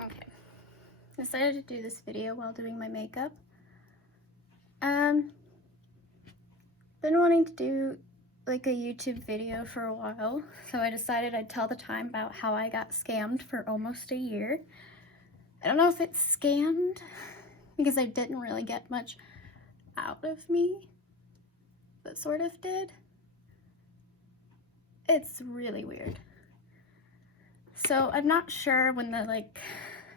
Okay. Decided to do this video while doing my makeup. Been wanting to do like a YouTube video for a while, so I decided I'd tell the time about how I got scammed for almost a year. I don't know if it's scammed because I didn't really get much out of me, but sort of did. It's really weird. So I'm not sure when the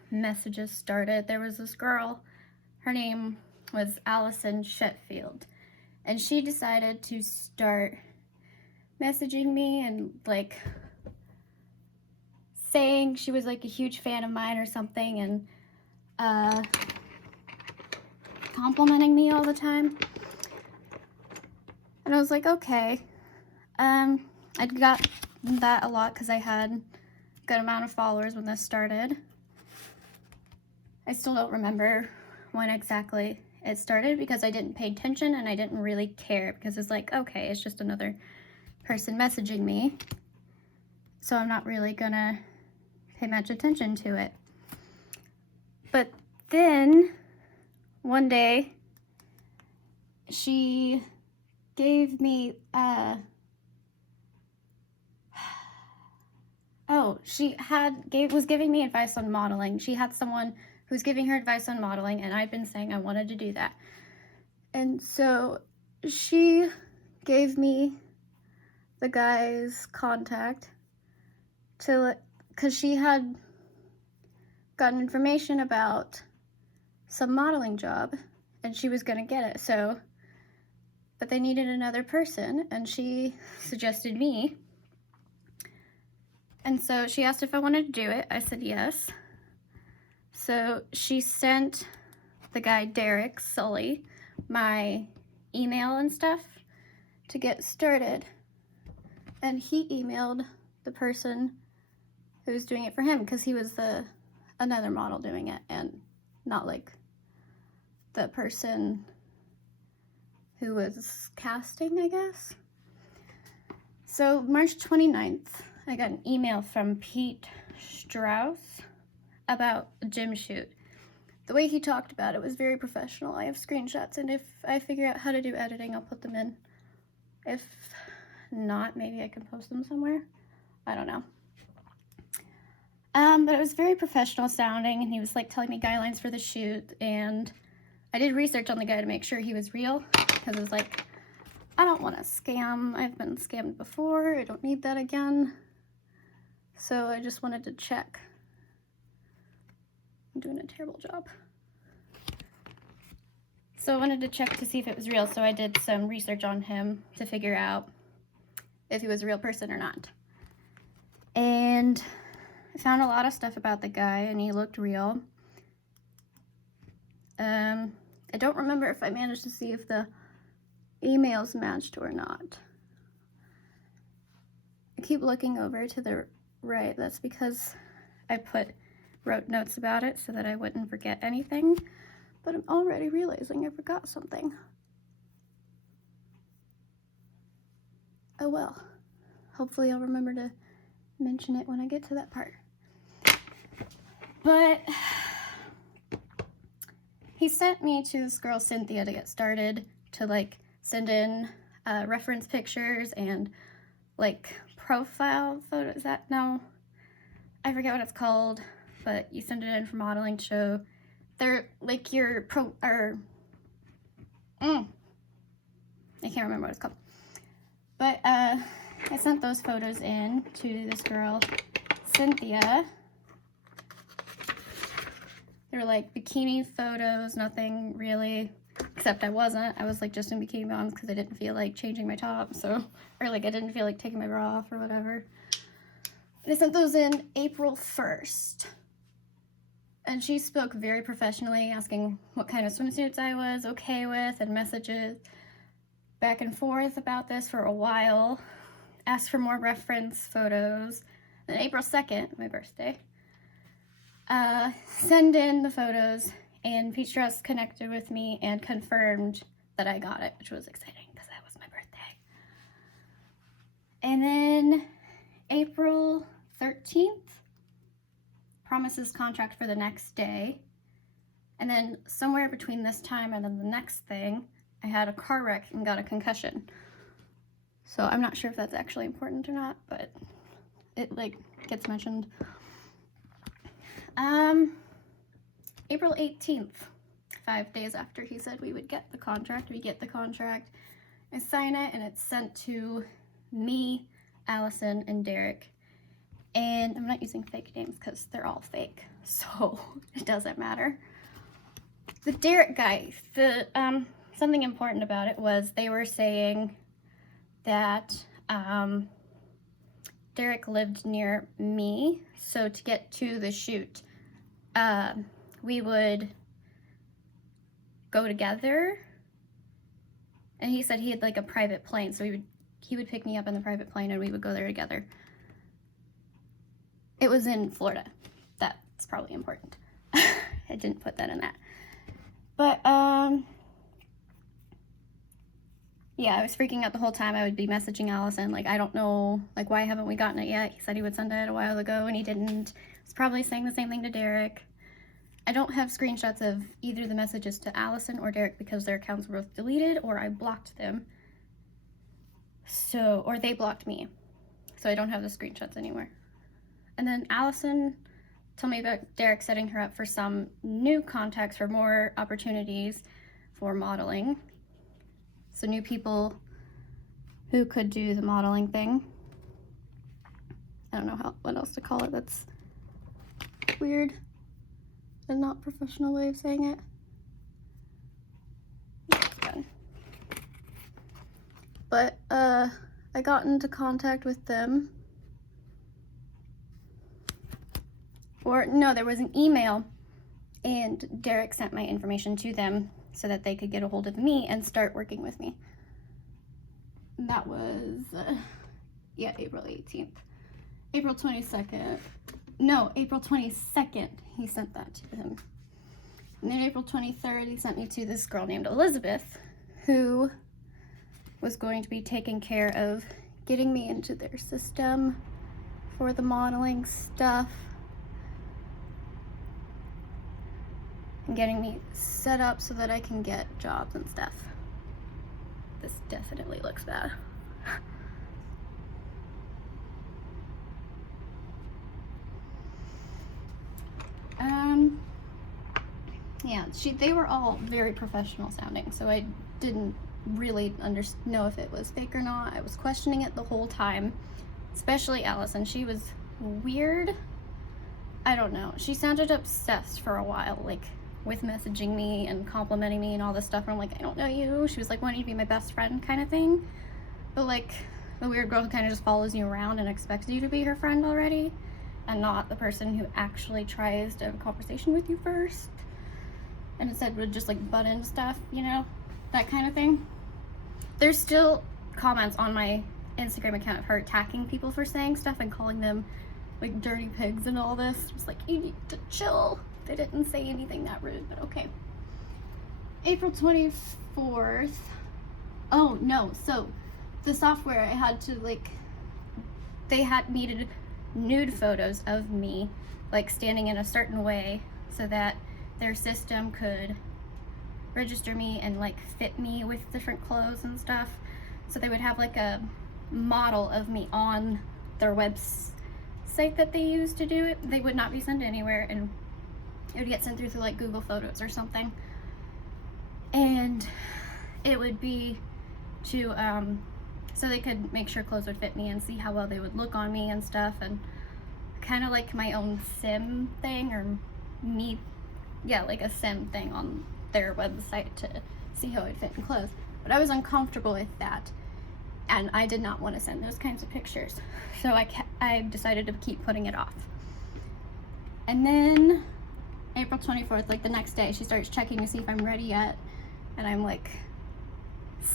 messages started. There was this girl, her name was Allison Shetfield, and she decided to start messaging me and saying she was like a huge fan of mine or something, and complimenting me all the time. And I was like, okay. I got that a lot because I had a good amount of followers when this started. I still don't remember when exactly it started because I didn't pay attention and I didn't really care because it's like, okay, it's just another person messaging me, so I'm not really gonna pay much attention to it. But then one day she gave me was giving me advice on modeling. She had someone who was giving her advice on modeling, and I'd been saying I wanted to do that. And so she gave me the guy's contact because she had gotten information about some modeling job and she was gonna get it. But they needed another person and she suggested me. And so she asked if I wanted to do it. I said yes. So she sent the guy Derek Sully my email and stuff to get started. And he emailed the person who was doing it for him because he was another model doing it and not like the person who was casting, I guess. So March 29th, I got an email from Pete Strauss about a gym shoot. The way he talked about it was very professional. I have screenshots, and if I figure out how to do editing, I'll put them in. If not, maybe I can post them somewhere. I don't know. But it was very professional sounding, and he was like telling me guidelines for the shoot, and I did research on the guy to make sure he was real, because it was like, I don't want to scam. I've been scammed before. I don't need that again. So I just wanted to check. I'm doing a terrible job. So I wanted to check to see if it was real, so I did some research on him to figure out if he was a real person or not. And I found a lot of stuff about the guy, and he looked real. I don't remember if I managed to see if the emails matched or not. I keep looking over to the right. That's because I wrote notes about it so that I wouldn't forget anything. But I'm already realizing I forgot something. Oh well. Hopefully I'll remember to mention it when I get to that part. But he sent me to this girl Cynthia to get started, to send in reference pictures and profile photos. No, I forget what it's called, but you send it in for modeling to show they're your I can't remember what it's called. But I sent those photos in to this girl Cynthia. They were bikini photos, nothing really, except I was just in bikini bottoms because I didn't feel like changing my top, or I didn't feel like taking my bra off or whatever. And I sent those in April 1st. And she spoke very professionally, asking what kind of swimsuits I was okay with, and messages back and forth about this for a while. Asked for more reference photos. Then April 2nd, my birthday, send in the photos, and Pete Strauss connected with me and confirmed that I got it, which was exciting because that was my birthday. And then April 13th, promises contract for the next day. And then somewhere between this time and then the next thing, I had a car wreck and got a concussion. So I'm not sure if that's actually important or not, but it like gets mentioned. April 18th, 5 days after he said we would get the contract, we get the contract. I sign it and it's sent to me, Allison, and Derek. And I'm not using fake names because they're all fake, so it doesn't matter. The Derek guy, something important about it was they were saying that Derek lived near me, so to get to the shoot, we would go together. And he said he had like a private plane, so he would pick me up in the private plane and we would go there together. It was in Florida. That's probably important. I didn't put that in that. But, yeah, I was freaking out the whole time. I would be messaging Allison, like, I don't know, like, why haven't we gotten it yet? He said he would send it a while ago, and he didn't. He was probably saying the same thing to Derek. I don't have screenshots of either the messages to Allison or Derek because their accounts were both deleted, or I blocked them. So, or they blocked me. So I don't have the screenshots anywhere. And then Allison told me about Derek setting her up for some new contacts for more opportunities for modeling. So new people who could do the modeling thing. I don't know what else to call it. That's weird and not professional way of saying it. Done. But I got into contact with them. Or no, there was an email and Derek sent my information to them so that they could get a hold of me and start working with me. And that was, yeah, April 18th. April 22nd. No, April 22nd, he sent that to him. And then April 23rd, he sent me to this girl named Elizabeth, who was going to be taking care of getting me into their system for the modeling stuff. And getting me set up so that I can get jobs and stuff. This definitely looks bad. Yeah, they were all very professional sounding, so I didn't really know if it was fake or not. I was questioning it the whole time, especially Allison. She was weird. I don't know. She sounded obsessed for a while, like with messaging me and complimenting me and all this stuff. And I'm like, I don't know you. She was like wanting to be my best friend kind of thing. But like the weird girl who kind of just follows you around and expects you to be her friend already, and not the person who actually tries to have a conversation with you first. And instead would just like butt into stuff, you know, that kind of thing. There's still comments on my Instagram account of her attacking people for saying stuff and calling them like dirty pigs and all this. It's like, you need to chill. They didn't say anything that rude, but okay. April 24th. Oh no, so the software I had to like, they needed nude photos of me, like standing in a certain way so that their system could register me and like fit me with different clothes and stuff. So they would have like a model of me on their website that they use to do it. They would not be sent anywhere, and it would get sent through like Google Photos or something. And it would be to, so they could make sure clothes would fit me and see how well they would look on me and stuff, and kind of like my own sim thing, or me, yeah, like a sim thing on their website to see how it fit in clothes. But I was uncomfortable with that, and I did not want to send those kinds of pictures. So I decided to keep putting it off. And then April 24th, like the next day, she starts checking to see if I'm ready yet. And I'm like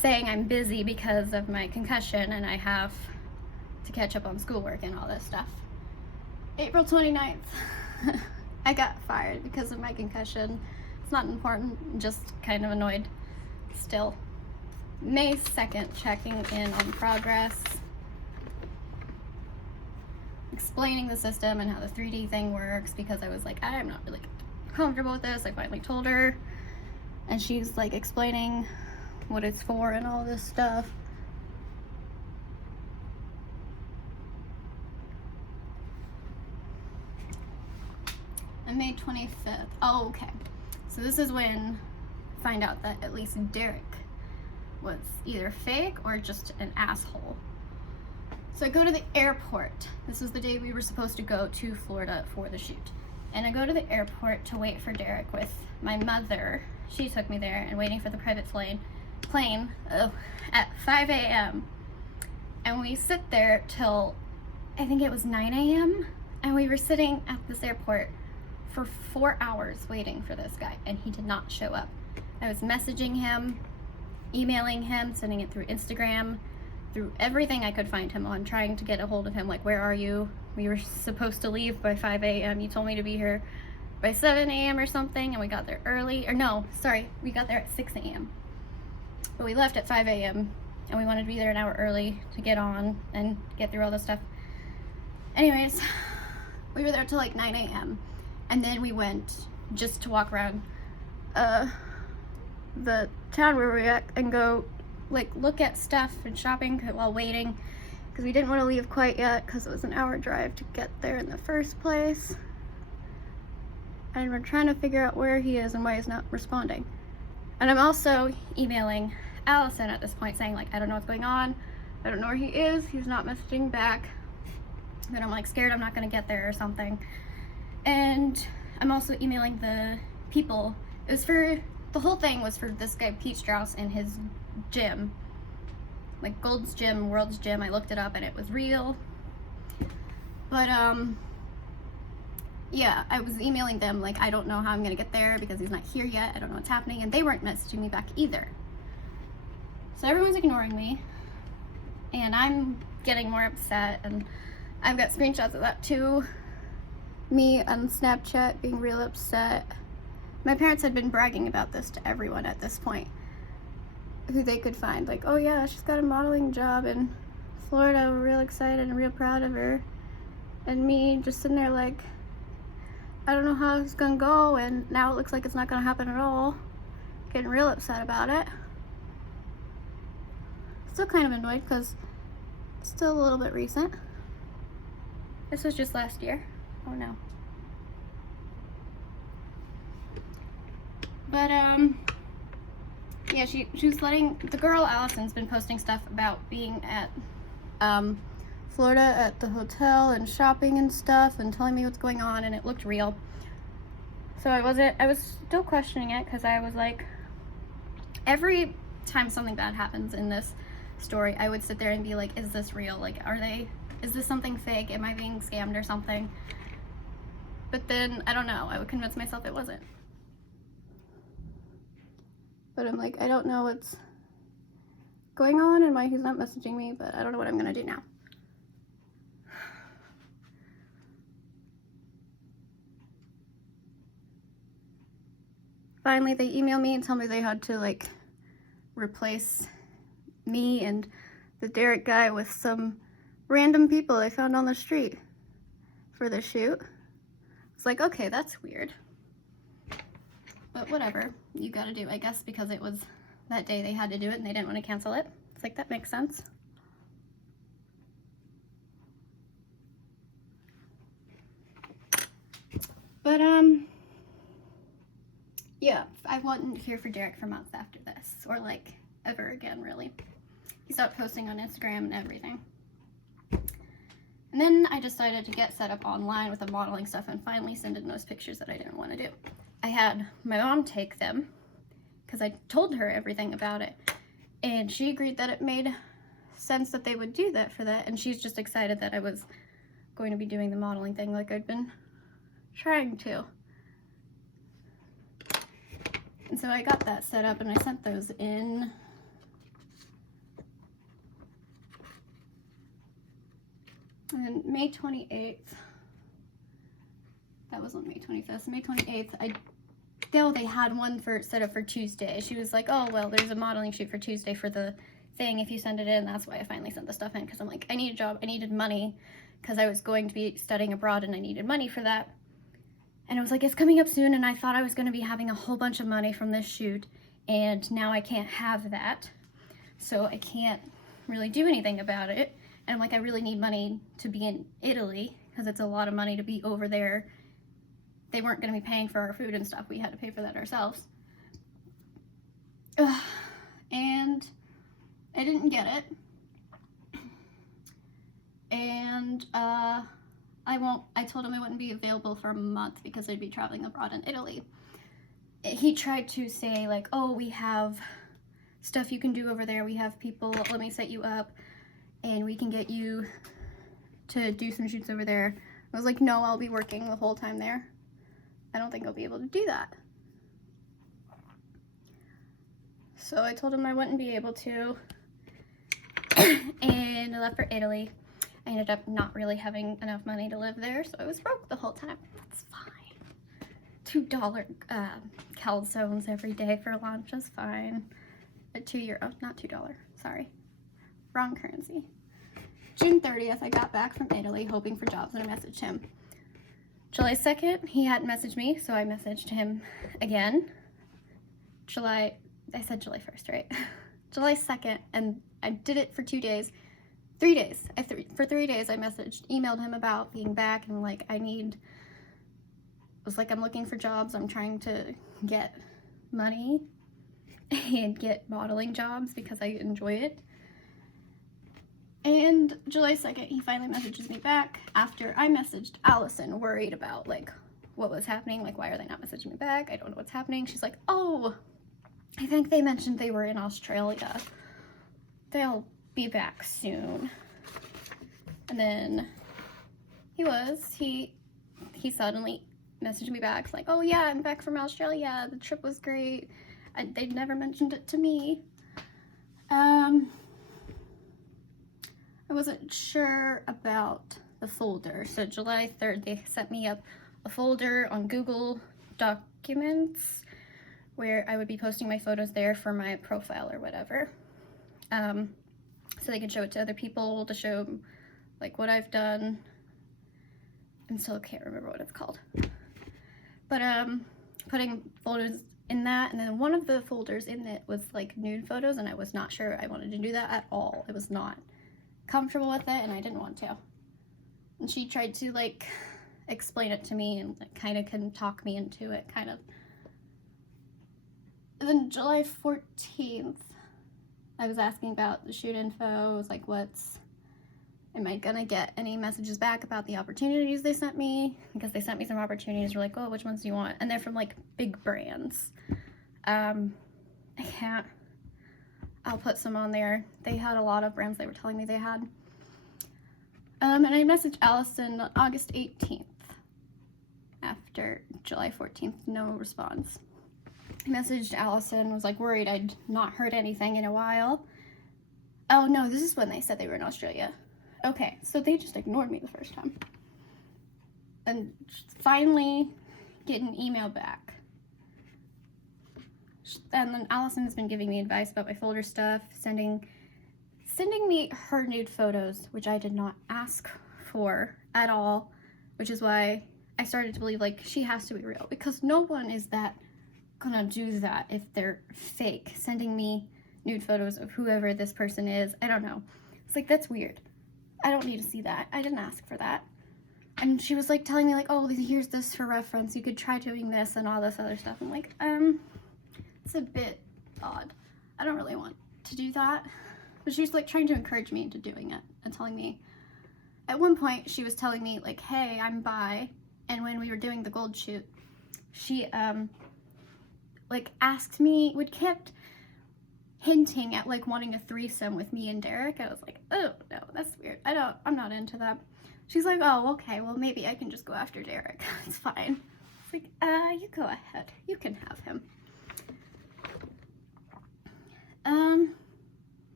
saying I'm busy because of my concussion and I have to catch up on schoolwork and all this stuff. April 29th, I got fired because of my concussion. It's not important, just kind of annoyed still. May 2nd, checking in on progress. explaining the system and how the 3D thing works, because I was like, I'm not really comfortable with this. I finally told her, and she's like explaining what it's for and all this stuff. On May 25th. Oh, okay. So this is when I find out that at least Derek was either fake or just an asshole. So I go to the airport. This was the day we were supposed to go to Florida for the shoot. And I go to the airport to wait for Derek with my mother. She took me there, and waiting for the private plane at 5 a.m. And we sit there till, I think it was 9 a.m. And we were sitting at this airport for 4 hours waiting for this guy, and he did not show up. I was messaging him, emailing him, sending it through Instagram, through everything I could find him on, trying to get a hold of him, like, where are you? We were supposed to leave by 5 a.m. You told me to be here by 7 a.m. or something, and we got there early. Or no, sorry, we got there at 6 a.m. But we left at 5 a.m. and we wanted to be there an hour early to get on and get through all this stuff. Anyways, we were there till like 9 a.m. and then we went just to walk around the town where we're at and go like look at stuff and shopping while waiting, because we didn't want to leave quite yet because it was an hour drive to get there in the first place. And we're trying to figure out where he is and why he's not responding. And I'm also emailing Allison at this point saying, like, I don't know what's going on. I don't know where he is. He's not messaging back. But I'm like scared I'm not going to get there or something. And I'm also emailing the people. It was for, the whole thing was for this guy Pete Strauss and his gym. Like Gold's Gym, World's Gym. I looked it up and it was real. But, yeah, I was emailing them like, I don't know how I'm gonna get there because he's not here yet. I don't know what's happening, and they weren't messaging me back either. So everyone's ignoring me, and I'm getting more upset, and I've got screenshots of that too. Me on Snapchat being real upset. My parents had been bragging about this to everyone at this point who they could find. Like, oh yeah, she's got a modeling job in Florida. We're real excited and real proud of her. And me just sitting there like, I don't know how it's gonna go, and now it looks like it's not gonna happen at all. Getting real upset about it. Still kind of annoyed because it's still a little bit recent. This was just last year. Oh no. But yeah, she was letting, the girl Allison's been posting stuff about being at Florida at the hotel and shopping and stuff and telling me what's going on, and it looked real. So I was still questioning it because I was like, every time something bad happens in this story, I would sit there and be like, is this real? Like, is this something fake? Am I being scammed or something? But then, I don't know, I would convince myself it wasn't. But I'm like, I don't know what's going on and why he's not messaging me, but I don't know what I'm gonna do now. Finally, they emailed me and told me they had to like replace me and the Derek guy with some random people they found on the street for the shoot. It's like, okay, that's weird. But whatever, you gotta do, I guess, because it was that day they had to do it and they didn't want to cancel it. It's like, that makes sense. But, yeah, I wouldn't hear for Derek for months after this, or like, ever again, really. He stopped posting on Instagram and everything. And then I decided to get set up online with the modeling stuff and finally send in those pictures that I didn't want to do. I had my mom take them because I told her everything about it, and she agreed that it made sense that they would do that for that, and she's just excited that I was going to be doing the modeling thing like I'd been trying to. And so I got that set up and I sent those in. And May 28th, that was on May 25th, May 28th, they had one set up for Tuesday. She was like, oh, well, there's a modeling shoot for Tuesday for the thing. If you send it in, that's why I finally sent the stuff in, because I'm like, I need a job, I needed money, because I was going to be studying abroad and I needed money for that. And it was like, it's coming up soon, and I thought I was going to be having a whole bunch of money from this shoot, and now I can't have that. So I can't really do anything about it. And I'm like, I really need money to be in Italy, because it's a lot of money to be over there. They weren't going to be paying for our food and stuff. We had to pay for that ourselves. And I didn't get it. And I told him I wouldn't be available for a month because I'd be traveling abroad in Italy. He tried to say like, oh, we have stuff you can do over there. We have people, let me set you up and we can get you to do some shoots over there. I was like, no, I'll be working the whole time there. I don't think I'll be able to do that. So I told him I wouldn't be able to, and I left for Italy. I ended up not really having enough money to live there, so I was broke the whole time. That's fine. $2 calzones every day for lunch is fine. €2, not $2, sorry. Wrong currency. June 30th, I got back from Italy hoping for jobs, and I messaged him. July 2nd, he hadn't messaged me, so I messaged him again. I said July 1st, right? July 2nd, and I did it for 2 days. 3 days. For 3 days, I emailed him about being back, and like, I'm looking for jobs. I'm trying to get money and get modeling jobs because I enjoy it. And July 2nd, he finally messages me back after I messaged Allison, worried about like what was happening. Like, why are they not messaging me back? I don't know what's happening. She's like, oh, I think they mentioned they were in Australia. They'll be back soon. And then he suddenly messaged me back like, oh yeah, I'm back from Australia, the trip was great. They'd never mentioned it to me. I wasn't sure about the folder, so July 3rd they sent me up a folder on Google Documents where I would be posting my photos there for my profile or whatever. So they can show it to other people, to show like what I've done. I still can't remember what it's called. But putting photos in that, and then one of the folders in it was like nude photos, and I was not sure I wanted to do that at all. I was not comfortable with it, and I didn't want to. And she tried to like explain it to me and like, kind of can talk me into it, kind of. And then July 14th, I was asking about the shoot info. I was like, am I gonna get any messages back about the opportunities they sent me? Because they sent me some opportunities. We're like, oh, which ones do you want? And they're from like big brands. I'll put some on there. They had a lot of brands they were telling me they had. And I messaged Allison on August 18th. After July 14th, no response. I messaged Allison, was like worried I'd not heard anything in a while. Oh no, this is when they said they were in Australia. Okay, so they just ignored me the first time. And finally get an email back. And then Allison's been giving me advice about my folder stuff, sending me her nude photos, which I did not ask for at all, which is why I started to believe like she has to be real, because no one is that gonna do that if they're fake, sending me nude photos of whoever this person is. I don't know. It's like, that's weird. I don't need to see that. I didn't ask for that. And she was like telling me like, oh, here's this for reference. You could try doing this and all this other stuff. I'm like, it's a bit odd. I don't really want to do that. But she's like trying to encourage me into doing it and telling me, at one point she was telling me like, hey, I'm bi. And when we were doing the gold shoot, she like asked me, kept hinting at like wanting a threesome with me and Derek. I was like, oh no, that's weird. I'm not into that. She's like, oh, okay, well maybe I can just go after Derek. It's fine. It's like, you go ahead. You can have him.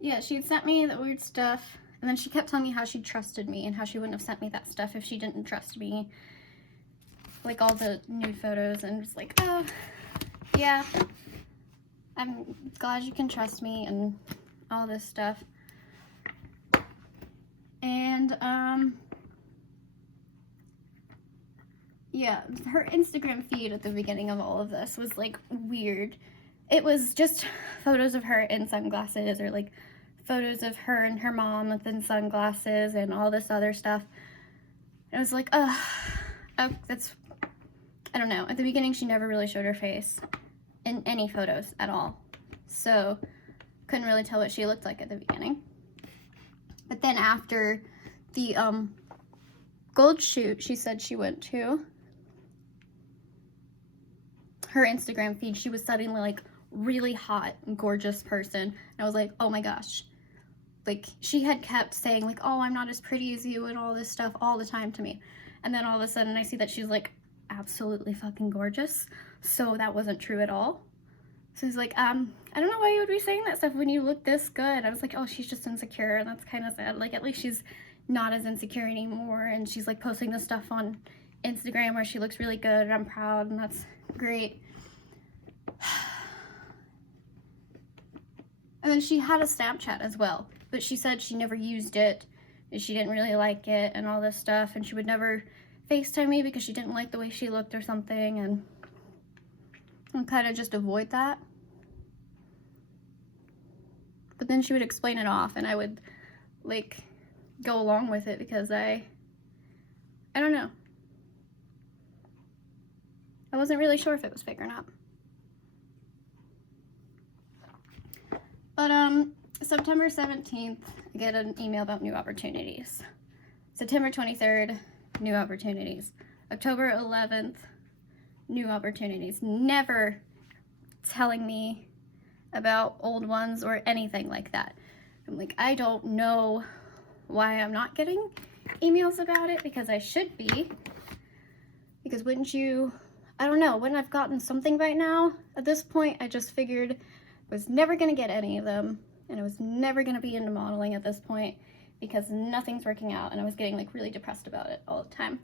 Yeah, she had sent me the weird stuff, and then she kept telling me how she trusted me and how she wouldn't have sent me that stuff if she didn't trust me. Like all the nude photos, and just like, oh, yeah, I'm glad you can trust me and all this stuff. And, yeah, her Instagram feed at the beginning of all of this was, like, weird. It was just photos of her in sunglasses, or, like, photos of her and her mom within sunglasses and all this other stuff. And I was like, ugh, oh, that's, I don't know. At the beginning, she never really showed her face in any photos at all. So, couldn't really tell what she looked like at the beginning. But then after the gold shoot she said she went to, her Instagram feed, she was suddenly like really hot and gorgeous person. And I was like, oh my gosh. Like, she had kept saying like, oh, I'm not as pretty as you and all this stuff all the time to me. And then all of a sudden I see that she's like absolutely fucking gorgeous. So that wasn't true at all. So he's like, I don't know why you would be saying that stuff when you look this good. I was like, oh, she's just insecure, and that's kind of sad. Like, at least she's not as insecure anymore, and she's like posting this stuff on Instagram where she looks really good, and I'm proud, and that's great. And then she had a Snapchat as well, but she said she never used it, and she didn't really like it, and all this stuff, and she would never FaceTime me because she didn't like the way she looked or something, and kind of just avoid that. But then she would explain it off, and I would like go along with it because I don't know. I wasn't really sure if it was fake or not. But September 17th, I get an email about new opportunities. September 23rd, new opportunities. October 11th, new opportunities. Never telling me about old ones or anything like that. I'm like, I don't know why I'm not getting emails about it, because I should be. Because wouldn't you, I don't know, wouldn't I've gotten something right now? At this point, I just figured I was never gonna get any of them, and I was never gonna be into modeling at this point because nothing's working out, and I was getting like really depressed about it all the time.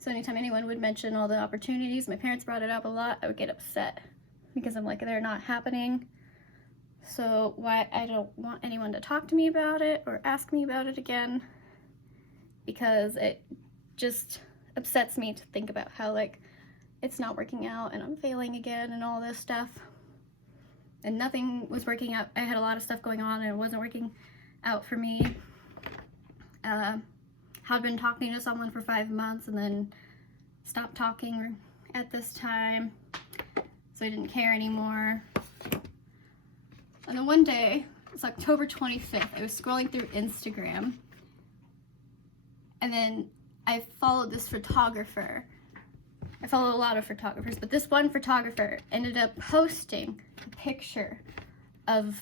So anytime anyone would mention all the opportunities, my parents brought it up a lot, I would get upset because I'm like, they're not happening. So why I don't want anyone to talk to me about it or ask me about it again, because it just upsets me to think about how like it's not working out and I'm failing again and all this stuff. And nothing was working out. I had a lot of stuff going on and it wasn't working out for me. Had been talking to someone for 5 months and then stopped talking at this time, so I didn't care anymore. And then one day, it's October 25th, I was scrolling through Instagram, and then I followed this photographer. I follow a lot of photographers, but this one photographer ended up posting a picture of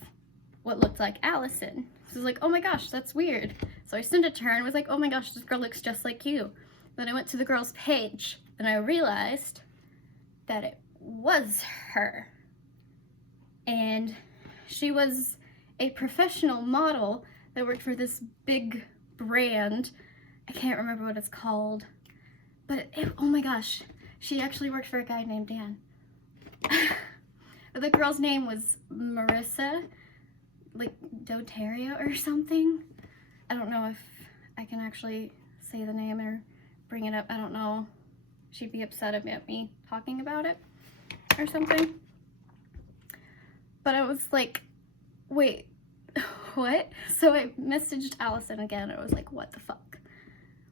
what looked like Allison. So I was like, oh my gosh, that's weird. So I sent it to her and was like, oh my gosh, this girl looks just like you. Then I went to the girl's page and I realized that it was her. And she was a professional model that worked for this big brand. I can't remember what it's called, but oh my gosh, she actually worked for a guy named Dan. The girl's name was Marissa, like Dotario or something. I don't know if I can actually say the name or bring it up. I don't know. She'd be upset about me talking about it or something. But I was like, wait, what? So I messaged Allison again. I was like, what the fuck?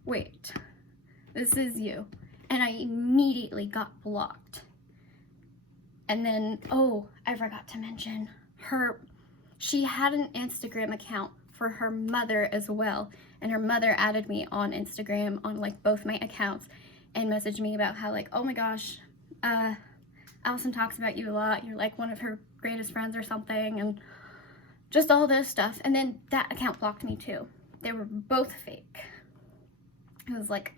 Wait, this is you. And I immediately got blocked. And then, oh, I forgot to mention she had an Instagram account for her mother as well. And her mother added me on Instagram on like both my accounts and messaged me about how like, oh my gosh, Allison talks about you a lot. You're like one of her greatest friends or something, and just all this stuff. And then that account blocked me too. They were both fake. I was like,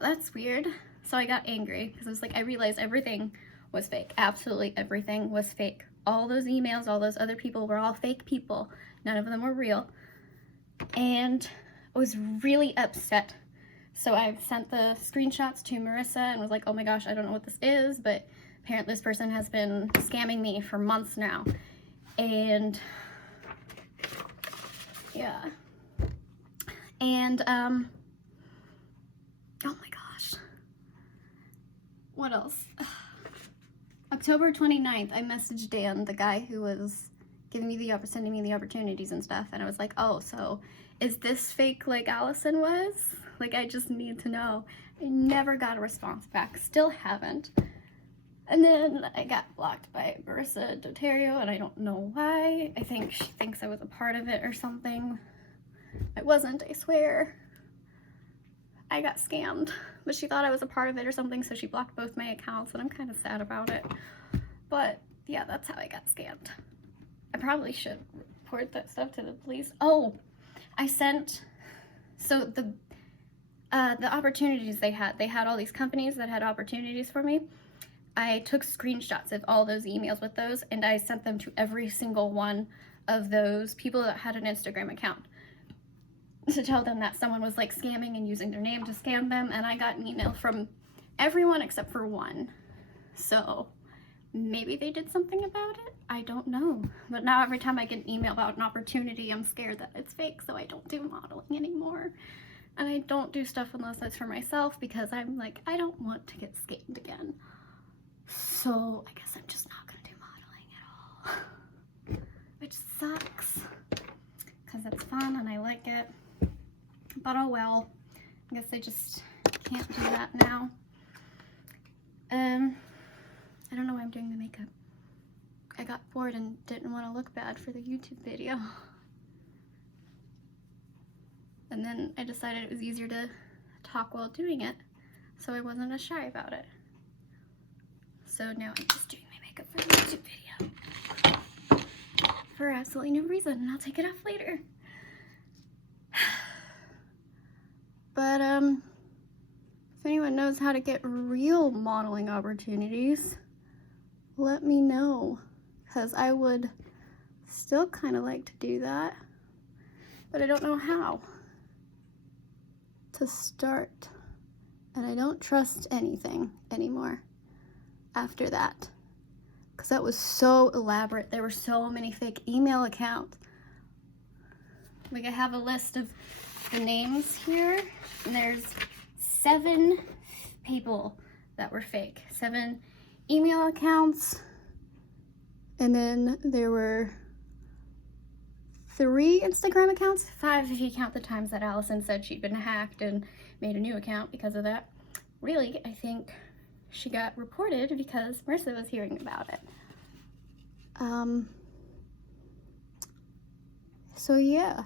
that's weird. So I got angry because I was like, I realized everything was fake. Absolutely everything was fake. All those emails, all those other people were all fake people. None of them were real. And I was really upset. So I sent the screenshots to Marissa and was like, oh my gosh, I don't know what this is, but apparently this person has been scamming me for months now. And yeah. And, oh my gosh. What else? October 29th, I messaged Dan, the guy who was giving me the sending me the opportunities and stuff, and I was like, oh, so is this fake like Allison was? Like, I just need to know. I never got a response back, still haven't. And then I got blocked by Marissa Dotario, and I don't know why. I think she thinks I was a part of it or something. I wasn't, I swear. I got scammed, but she thought I was a part of it or something, so she blocked both my accounts, and I'm kind of sad about it. But yeah, that's how I got scammed. I probably should report that stuff to the police. Oh, I sent, so the opportunities they had all these companies that had opportunities for me. I took screenshots of all those emails with those, and I sent them to every single one of those people that had an Instagram account to tell them that someone was like scamming and using their name to scam them, and I got an email from everyone except for one. So maybe they did something about it? I don't know. But now every time I get an email about an opportunity, I'm scared that it's fake, so I don't do modeling anymore. And I don't do stuff unless it's for myself, because I'm like, I don't want to get scammed again. So I guess I'm just not gonna do modeling at all, which sucks, because it's fun and I like it. But oh well, I guess I just can't do that now. I don't know why I'm doing the makeup. I got bored and didn't want to look bad for the YouTube video. And then I decided it was easier to talk while doing it, so I wasn't as shy about it. So now I'm just doing my makeup for the YouTube video. For absolutely no reason, and I'll take it off later. But, if anyone knows how to get real modeling opportunities, let me know, because I would still kind of like to do that, but I don't know how to start, and I don't trust anything anymore after that, because that was so elaborate. There were so many fake email accounts. Like, I have a list of the names here, and there's 7 people that were fake. 7 email accounts, and then there were 3 Instagram accounts, 5 if you count the times that Allison said she'd been hacked and made a new account because of that. Really, I think she got reported because Marissa was hearing about it. So yeah.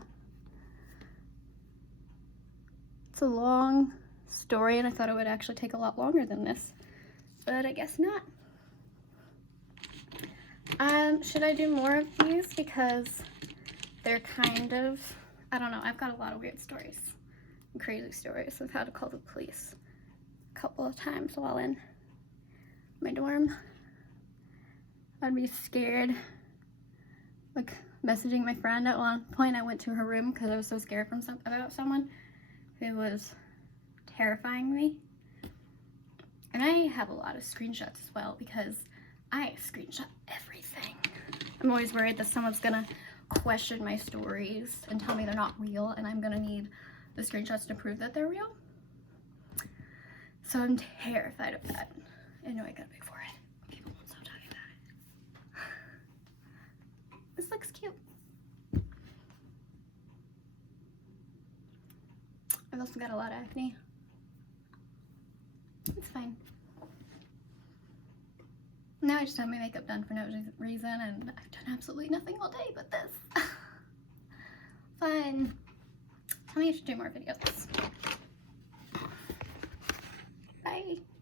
It's a long story, and I thought it would actually take a lot longer than this, but I guess not. Should I do more of these? Because they're kind of, I don't know, I've got a lot of weird stories, crazy stories. I've had to call the police a couple of times while in my dorm. I'd be scared, like messaging my friend. At one point I went to her room because I was so scared about someone who was terrifying me. And I have a lot of screenshots as well, because I screenshot everything. I'm always worried that someone's gonna question my stories and tell me they're not real, and I'm gonna need the screenshots to prove that they're real. So I'm terrified of that. I know I got a big forehead. People won't stop talking about it. This looks cute. I've also got a lot of acne. It's fine. Now I just have my makeup done for no reason, and I've done absolutely nothing all day but this. Fun. Tell me I should do more videos. Bye.